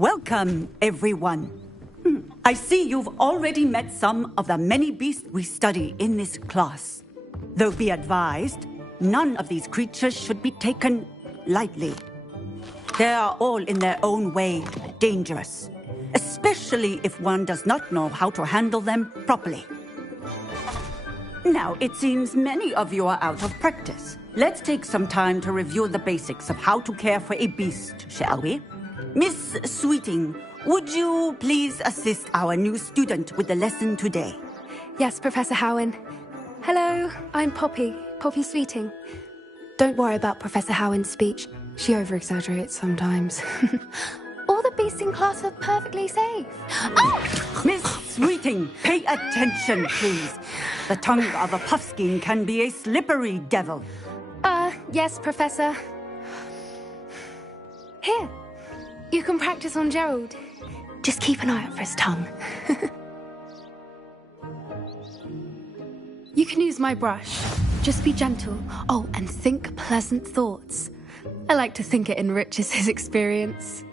Welcome, everyone. I see you've already met some of the many beasts we study in this class. Though be advised, none of these creatures should be taken lightly. They are all in their own way dangerous, especially if one does not know how to handle them properly. Now, it seems many of you are out of practice. Let's take some time to review the basics of how to care for a beast, shall we? Miss Sweeting, would you please assist our new student with the lesson today? Yes, Professor Howen. Hello, I'm Poppy Sweeting. Don't worry about Professor Howen's speech. She over-exaggerates sometimes. All the beasts in class are perfectly safe. Oh! Miss Sweeting, pay attention, please. The tongue of a puffskein can be a slippery devil. Yes, Professor. Here, you can practice on Gerald. Just keep an eye out for his tongue. You can use my brush. Just be gentle. Oh, and think pleasant thoughts. I like to think it enriches his experience.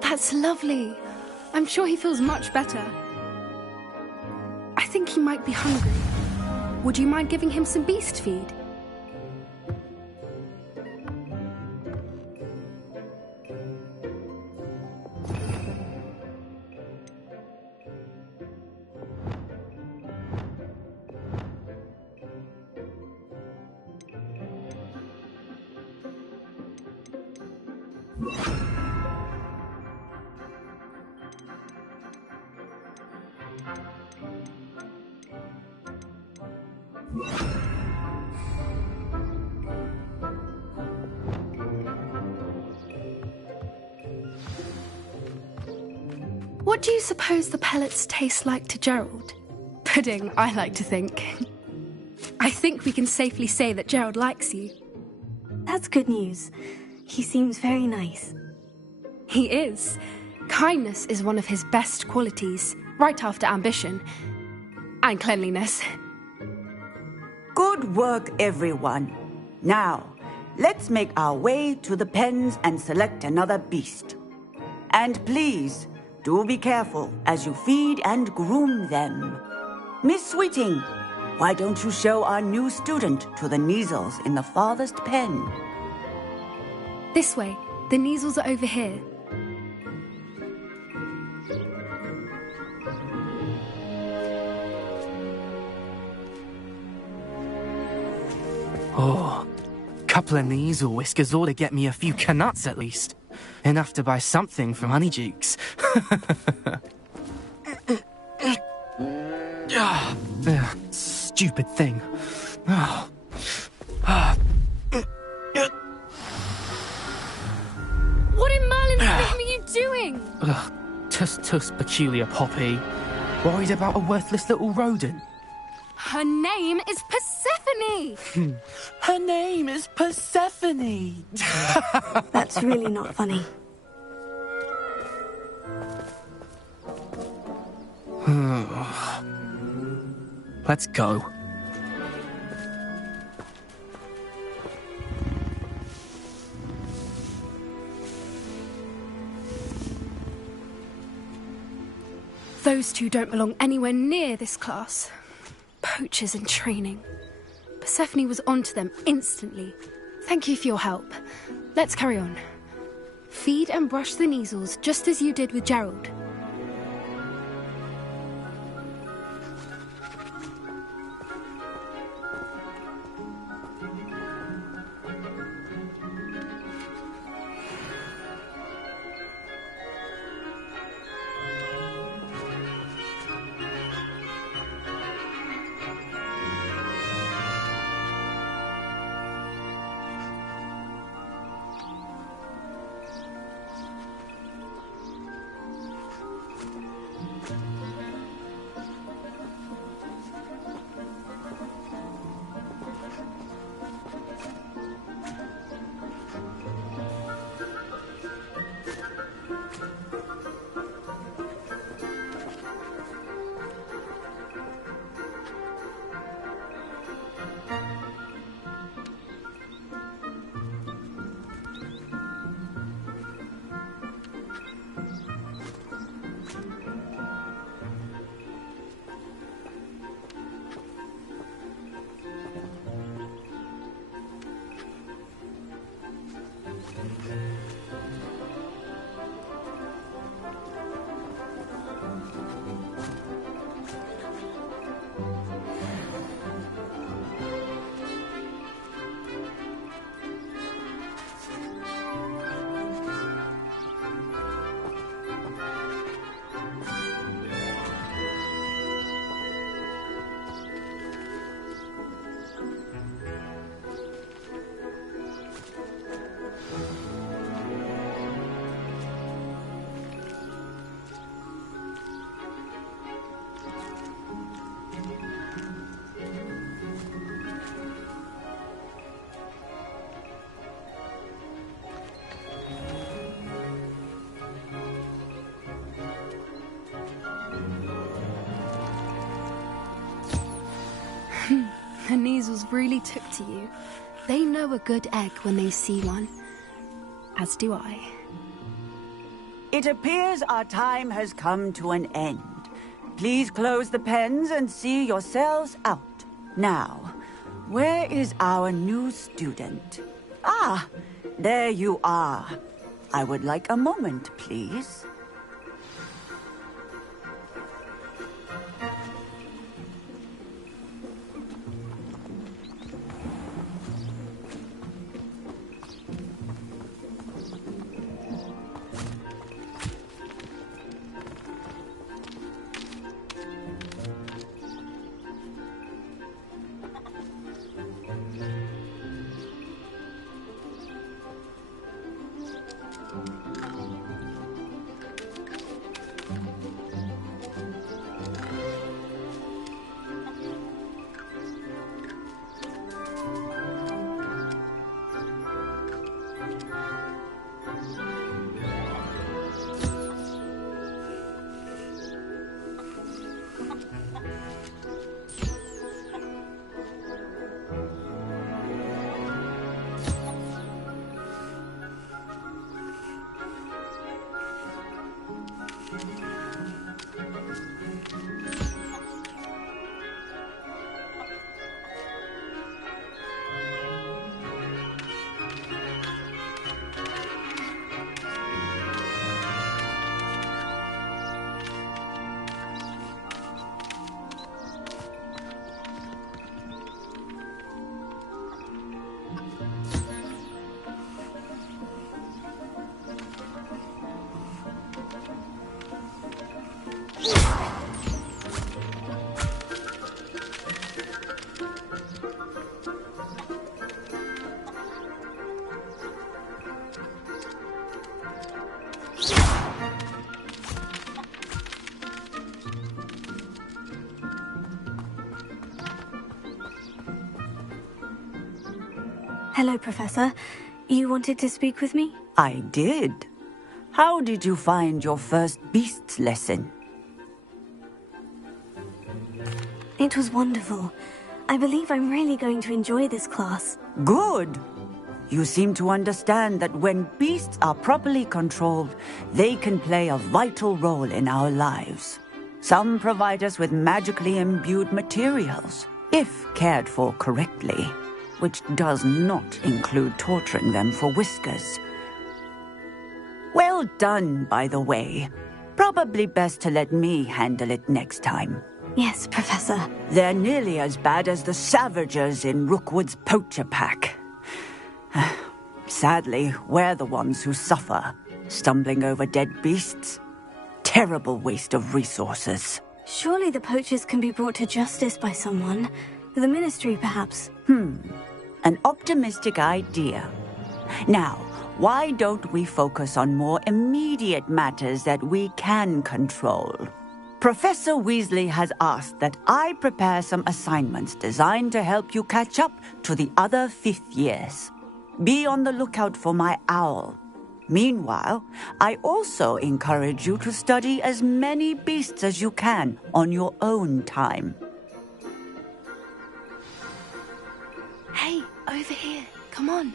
That's lovely. I'm sure he feels much better. I think he might be hungry. Would you mind giving him some beast feed? What do you suppose the pellets taste like to Gerald? Pudding, I like to think. I think we can safely say that Gerald likes you. That's good news. He seems very nice. He is. Kindness is one of his best qualities, right after ambition. And cleanliness. Good work, everyone. Now, let's make our way to the pens and select another beast. And please, do be careful as you feed and groom them. Miss Sweeting, why don't you show our new student to the Kneazles in the farthest pen? This way. The Kneazles are over here. Oh, couple of Kneazle whiskers ought to get me a few canuts at least. Enough to buy something from Honeydukes. Stupid thing. What in Merlin's name are you doing? Tuss, peculiar Poppy. Worried about a worthless little rodent. Her name is Persephone! Persephone! Her name is Persephone. That's really not funny. Let's go. Those two don't belong anywhere near this class. Poachers in training. Persephone was onto them instantly. Thank you for your help. Let's carry on. Feed and brush the Neasels just as you did with Gerald. The Neasels really took to you. They know a good egg when they see one. As do I. It appears our time has come to an end. Please close the pens and see yourselves out. Now, where is our new student? Ah, there you are. I would like a moment, please. Hello, Professor. You wanted to speak with me? I did. How did you find your first beasts lesson? It was wonderful. I believe I'm really going to enjoy this class. Good. You seem to understand that when beasts are properly controlled, they can play a vital role in our lives. Some provide us with magically imbued materials, if cared for correctly, which does not include torturing them for whiskers. Well done, by the way. Probably best to let me handle it next time. Yes, Professor. They're nearly as bad as the Savagers in Rookwood's poacher pack. Sadly, we're the ones who suffer, stumbling over dead beasts. Terrible waste of resources. Surely the poachers can be brought to justice by someone. The Ministry, perhaps. An optimistic idea. Now, why don't we focus on more immediate matters that we can control? Professor Weasley has asked that I prepare some assignments designed to help you catch up to the other 5th years. Be on the lookout for my owl. Meanwhile, I also encourage you to study as many beasts as you can on your own time. Hey, over here. Come on.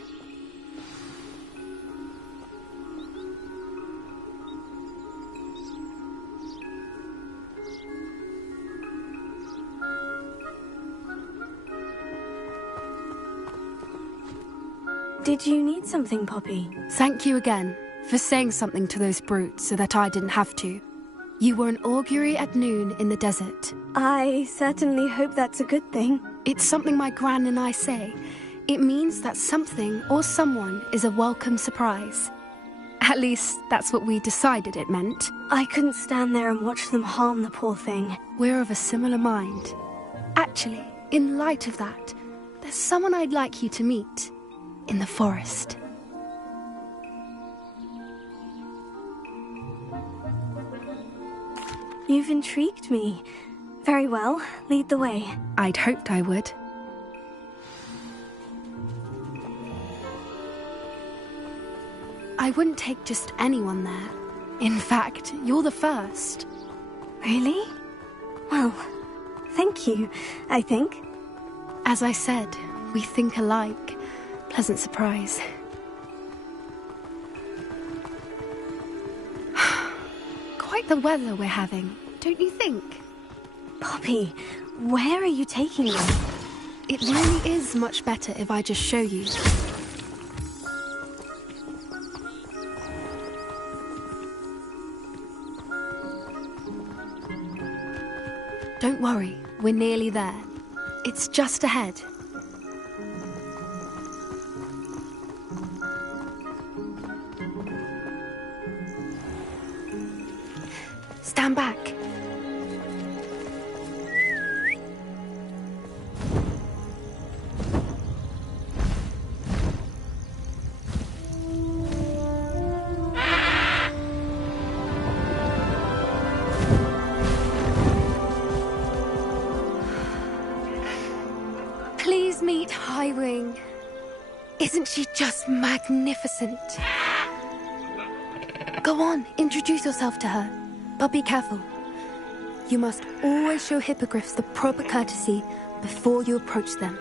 Did you need something, Poppy? Thank you again for saying something to those brutes so that I didn't have to. You were an augury at noon in the desert. I certainly hope that's a good thing. It's something my gran and I say. It means that something or someone is a welcome surprise. At least, that's what we decided it meant. I couldn't stand there and watch them harm the poor thing. We're of a similar mind. Actually, in light of that, there's someone I'd like you to meet. In the forest. You've intrigued me. Very well, lead the way. I'd hoped I would. I wouldn't take just anyone there. In fact, you're the first. Really? Well, thank you, I think. As I said, we think alike. Pleasant surprise. Quite the weather we're having, don't you think? Poppy, where are you taking me? It really is much better if I just show you. Don't worry, we're nearly there. It's just ahead. Stand back. Please meet Highwing. Isn't she just magnificent? Go on, introduce yourself to her. But be careful. You must always show hippogriffs the proper courtesy before you approach them.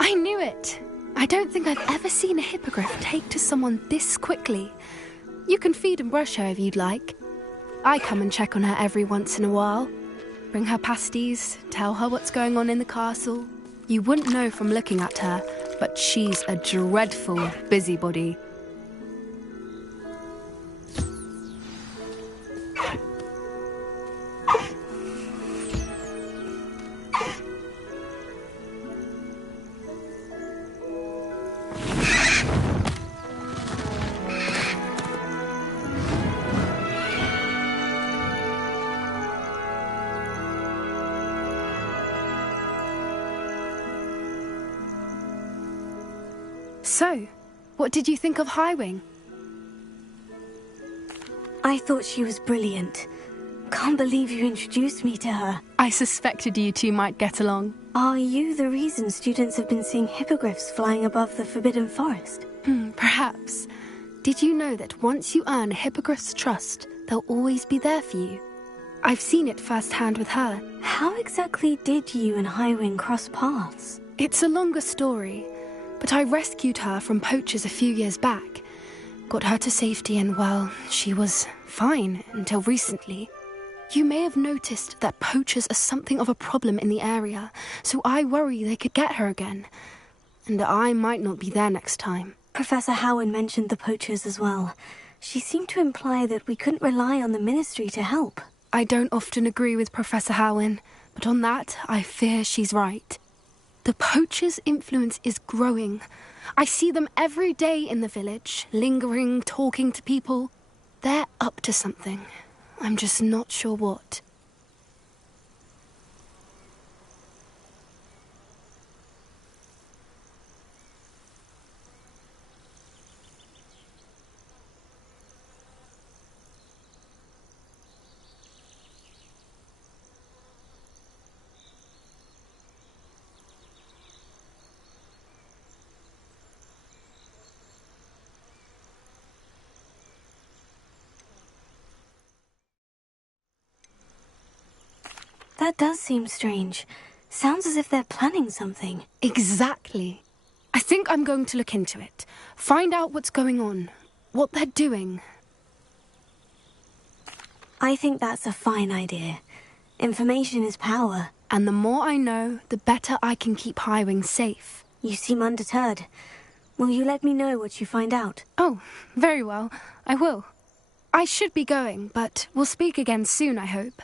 I knew it! I don't think I've ever seen a hippogriff take to someone this quickly. You can feed and brush her if you'd like. I come and check on her every once in a while. Bring her pasties, tell her what's going on in the castle. You wouldn't know from looking at her, but she's a dreadful busybody. So, what did you think of Highwing? I thought she was brilliant. Can't believe you introduced me to her. I suspected you two might get along. Are you the reason students have been seeing hippogriffs flying above the Forbidden Forest? Perhaps. Did you know that once you earn a hippogriff's trust, they'll always be there for you? I've seen it firsthand with her. How exactly did you and Highwing cross paths? It's a longer story, but I rescued her from poachers a few years back. Got her to safety and, well, she was fine until recently. You may have noticed that poachers are something of a problem in the area, so I worry they could get her again. And I might not be there next time. Professor Howen mentioned the poachers as well. She seemed to imply that we couldn't rely on the Ministry to help. I don't often agree with Professor Howen, but on that, I fear she's right. The poachers' influence is growing. I see them every day in the village, lingering, talking to people. They're up to something. I'm just not sure what. That does seem strange. Sounds as if they're planning something. Exactly. I think I'm going to look into it. Find out what's going on. What they're doing. I think that's a fine idea. Information is power. And the more I know, the better I can keep Highwing safe. You seem undeterred. Will you let me know what you find out? Oh, very well. I will. I should be going, but we'll speak again soon, I hope.